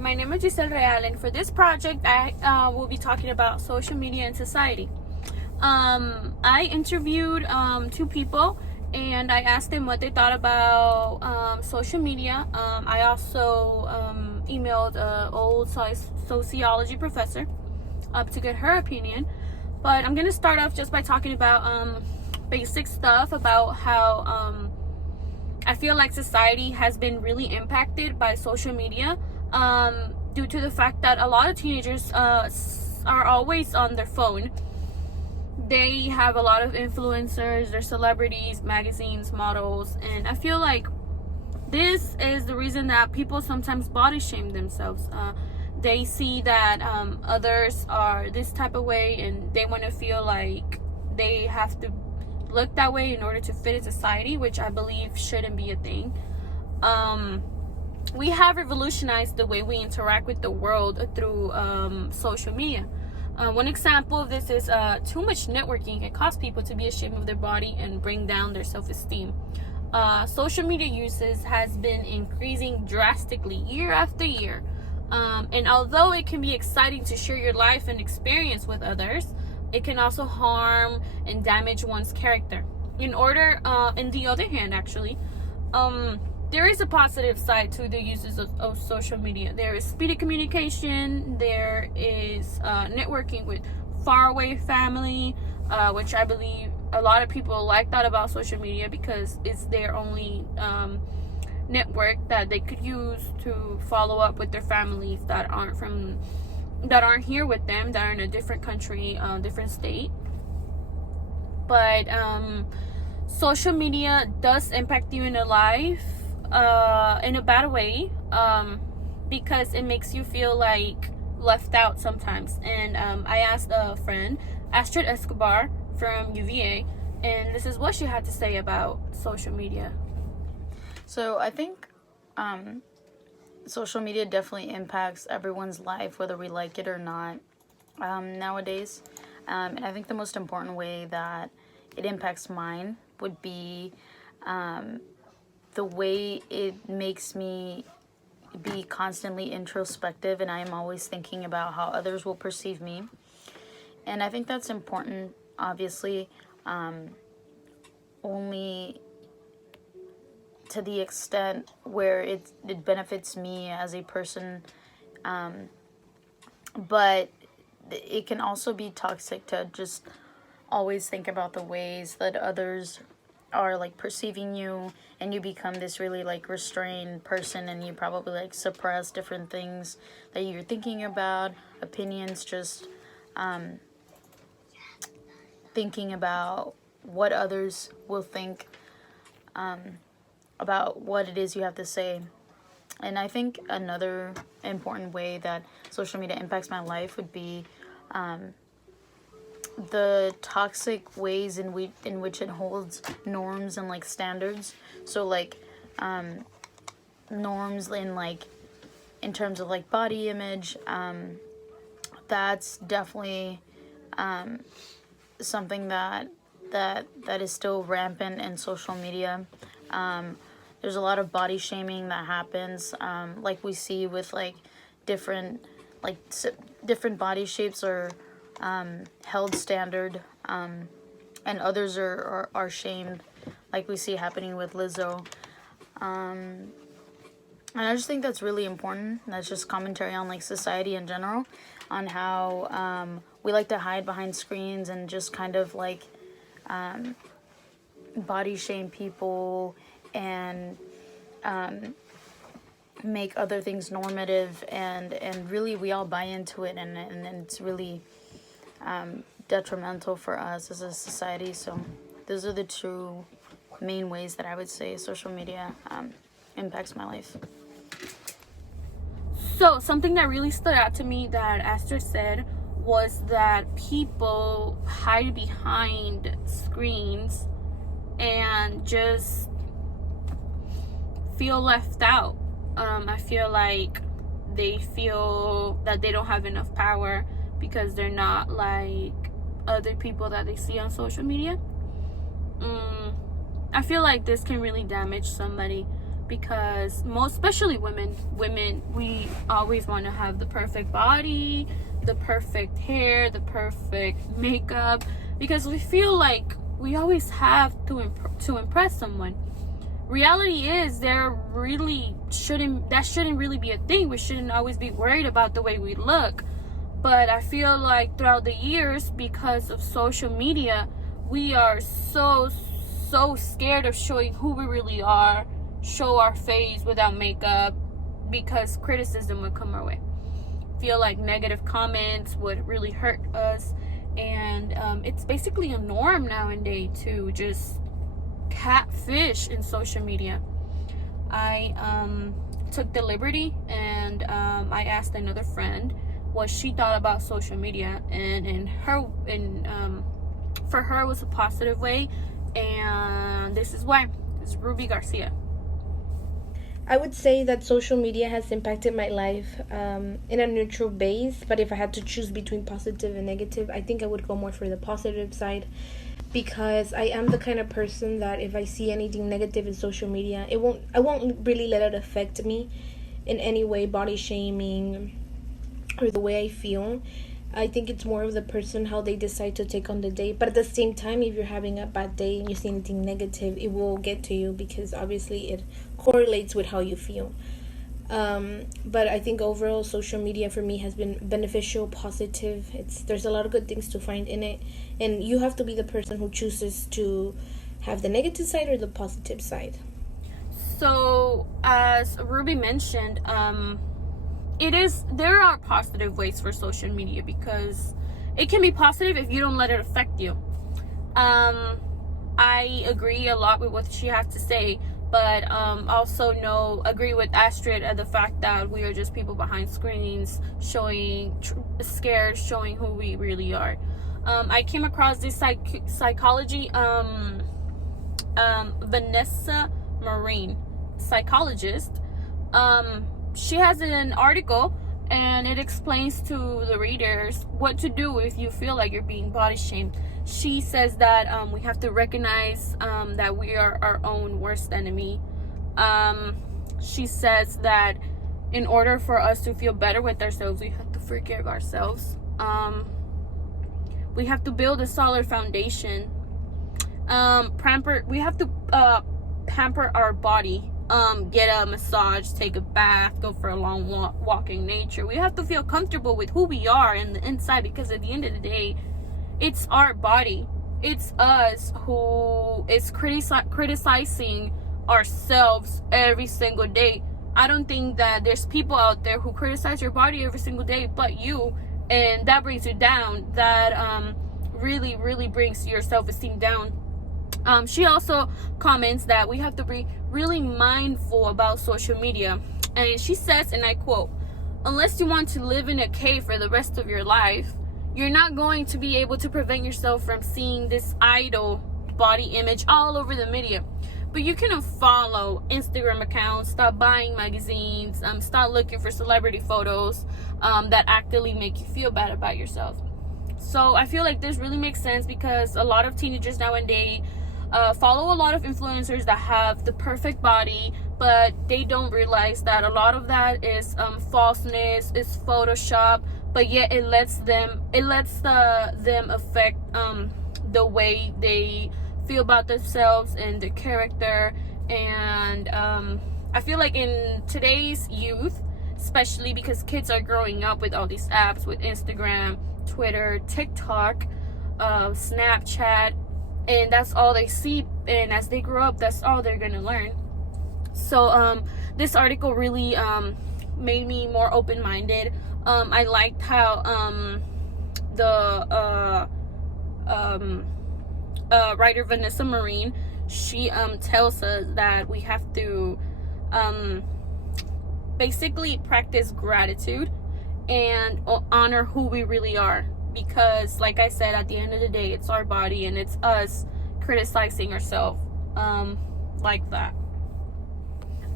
my name is Sheila, and for this project, I will be talking about social media and society. I interviewed 2 people, and I asked them what they thought about social media. I also emailed an old sociology professor to get her opinion. But I'm gonna start off just by talking about basic stuff about how I feel like society has been really impacted by social media due to the fact that a lot of teenagers are always on their phone. They have a lot of influencers, they're celebrities, magazines, models, and I feel like this is the reason that people sometimes body shame themselves. They see that others are this type of way, and they want to feel like they have to look that way in order to fit in society, which I believe shouldn't be a thing. We have revolutionized the way we interact with the world through social media. One example of this is too much networking can cause people to be ashamed of their body and bring down their self-esteem. Social media uses has been increasing drastically year after year. And although it can be exciting to share your life and experience with others, it can also harm and damage one's character. In the other hand, actually, there is a positive side to the uses of social media. There is speedy communication. There is networking with faraway family, which I believe a lot of people like that about social media because it's their only network that they could use to follow up with their families that aren't here with them, that are in a different country, different state. But social media does impact you in your life in a bad way, because it makes you feel like left out sometimes. And I asked a friend, Astrid Escobar from UVA, and this is what she had to say about social media. So I think social media definitely impacts everyone's life, whether we like it or not, nowadays. And I think the most important way that it impacts mine would be the way it makes me be constantly introspective, and I am always thinking about how others will perceive me. And I think that's important, obviously, only to the extent where it benefits me as a person, but it can also be toxic to just always think about the ways that others are like perceiving you, and you become this really like restrained person, and you probably like suppress different things that you're thinking about, opinions, just thinking about what others will think about what it is you have to say. And I think another important way that social media impacts my life would be the toxic ways in which it holds norms and like standards. So like norms in terms of like body image, that's definitely something that is still rampant in social media. There's a lot of body shaming that happens, like we see with like different body shapes are held standard, and others are shamed, like we see happening with Lizzo. And I just think that's really important. That's just commentary on like society in general, on how we like to hide behind screens and just kind of like body shame people and make other things normative, and really we all buy into it, and it's really detrimental for us as a society. So those are the 2 main ways that I would say social media impacts my life. So something that really stood out to me that Astrid said was that people hide behind screens and just feel left out. I feel like they feel that they don't have enough power because they're not like other people that they see on social media. I feel like this can really damage somebody because especially women, we always want to have the perfect body, the perfect hair, the perfect makeup, because we feel like we always have to impress someone. Reality is that shouldn't really be a thing. We shouldn't always be worried about the way we look. But I feel like throughout the years, because of social media, we are so scared of showing who we really are, show our face without makeup, because criticism would come our way. Feel like negative comments would really hurt us, and it's basically a norm nowadays to just catfish in social media. I took the liberty and I asked another friend what she thought about social media, and for her it was a positive way, and this is why. It's Rubi Garcia. I would say that social media has impacted my life in a neutral base, but if I had to choose between positive and negative, I think I would go more for the positive side, because I am the kind of person that if I see anything negative in social media, I won't really let it affect me in any way, body shaming or the way I feel. I think it's more of the person, how they decide to take on the day. But at the same time, if you're having a bad day and you see anything negative, it will get to you, because obviously it correlates with how you feel. But I think overall, social media for me has been beneficial, positive. There's a lot of good things to find in it. And you have to be the person who chooses to have the negative side or the positive side. So, as Ruby mentioned, there are positive ways for social media, because it can be positive if you don't let it affect you. I agree a lot with what she has to say, but also agree with Astrid at the fact that we are just people behind screens scared showing who we really are. I came across this psychology Vanessa Marine, psychologist. She has an article, and it explains to the readers what to do if you feel like you're being body shamed. She says that we have to recognize that we are our own worst enemy. She says that in order for us to feel better with ourselves, we have to forgive ourselves. We have to build a solid foundation. We have to pamper our body. Get a massage, take a bath, go for a long walk in nature. We have to feel comfortable with who we are in the inside, because at the end of the day, it's our body. It's us who is criticizing ourselves every single day. I don't think that there's people out there who criticize your body every single day but you, and that brings you down. That really, really brings your self-esteem down. She also comments that we have to be really mindful about social media. And she says, and I quote, "Unless you want to live in a cave for the rest of your life, you're not going to be able to prevent yourself from seeing this idol body image all over the media. But you can unfollow Instagram accounts, stop buying magazines, start looking for celebrity photos that actively make you feel bad about yourself." So I feel like this really makes sense, because a lot of teenagers nowadays follow a lot of influencers that have the perfect body, but they don't realize that a lot of that is falseness, is Photoshop, but yet it lets them affect the way they feel about themselves and their character. And I feel like in today's youth, especially because kids are growing up with all these apps, with Instagram, Twitter, TikTok, Snapchat, and that's all they see, and as they grow up, that's all they're gonna learn. So this article really made me more open-minded. I liked how the writer Vanessa Marine, she tells us that we have to basically practice gratitude and honor who we really are, because like I said, at the end of the day, it's our body and it's us criticizing ourselves like that.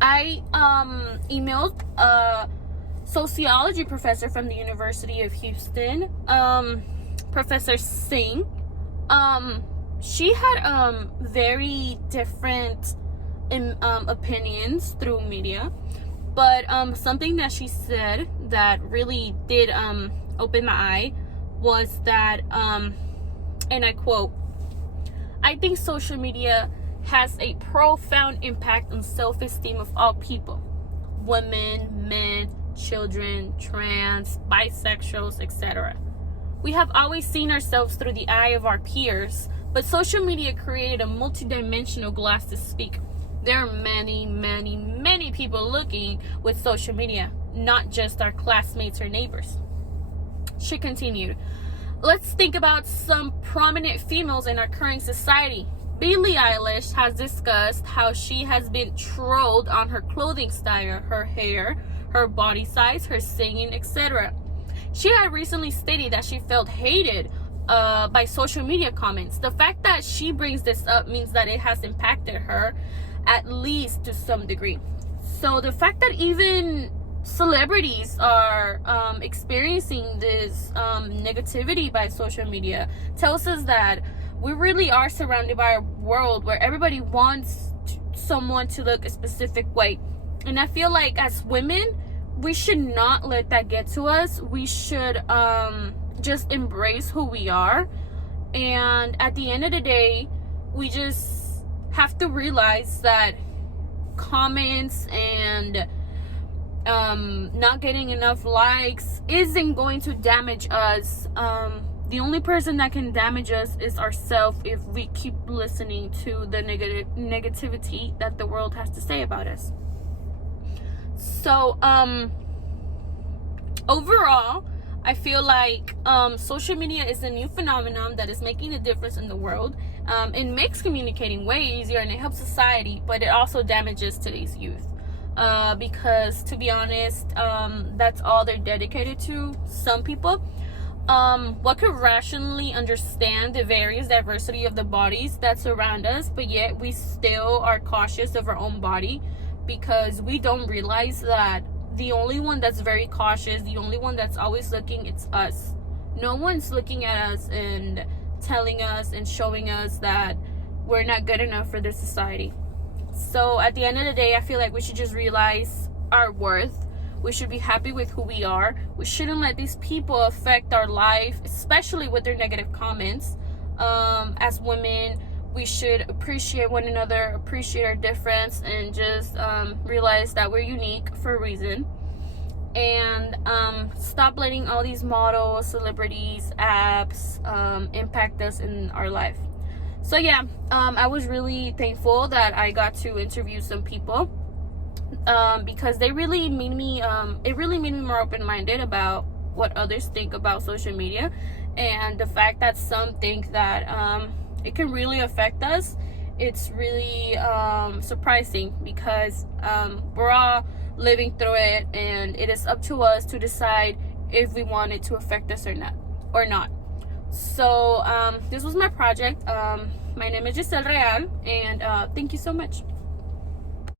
I emailed a sociology professor from the University of Houston, Professor Singh. She had very different opinions through media. But something that she said that really did open my eye was that, and I quote, "I think social media has a profound impact on self-esteem of all people, women, men, children, trans, bisexuals, etc. We have always seen ourselves through the eye of our peers, but social media created a multidimensional glass to speak. There are many, many, many people looking with social media, not just our classmates or neighbors." She continued, "Let's think about some prominent females in our current society. Billie Eilish has discussed how she has been trolled on her clothing style, her hair, her body size, her singing, etc. She had recently stated that she felt hated by social media comments. The fact that she brings this up means that it has impacted her, at least to some degree. So the fact that even celebrities are experiencing this negativity by social media tells us that we really are surrounded by a world where everybody wants someone to look a specific way. And I feel like as women, we should not let that get to us. We should just embrace who we are. And at the end of the day, we just have to realize that comments and not getting enough likes isn't going to damage us. The only person that can damage us is ourselves if we keep listening to the negativity that the world has to say about us. So overall, I feel like social media is a new phenomenon that is making a difference in the world. It makes communicating way easier and it helps society, but it also damages today's youth. Because to be honest, that's all they're dedicated to, some people. What could rationally understand the various diversity of the bodies that surround us, but yet we still are cautious of our own body because we don't realize that the only one that's very cautious, the only one that's always looking, it's us. No one's looking at us and telling us and showing us that we're not good enough for this society. So at the end of the day, I feel like we should just realize our worth. We should be happy with who we are. We shouldn't let these people affect our life, especially with their negative comments. As women, we should appreciate one another, appreciate our difference, and just realize that we're unique for a reason. And stop letting all these models, celebrities, apps impact us in our life. So yeah, I was really thankful that I got to interview some people because they really made me, it really made me more open-minded about what others think about social media, and the fact that some think that it can really affect us. It's really surprising because we're all living through it, and it is up to us to decide if we want it to affect us or not. So this was my project. My name is Giselle Real, and thank you so much.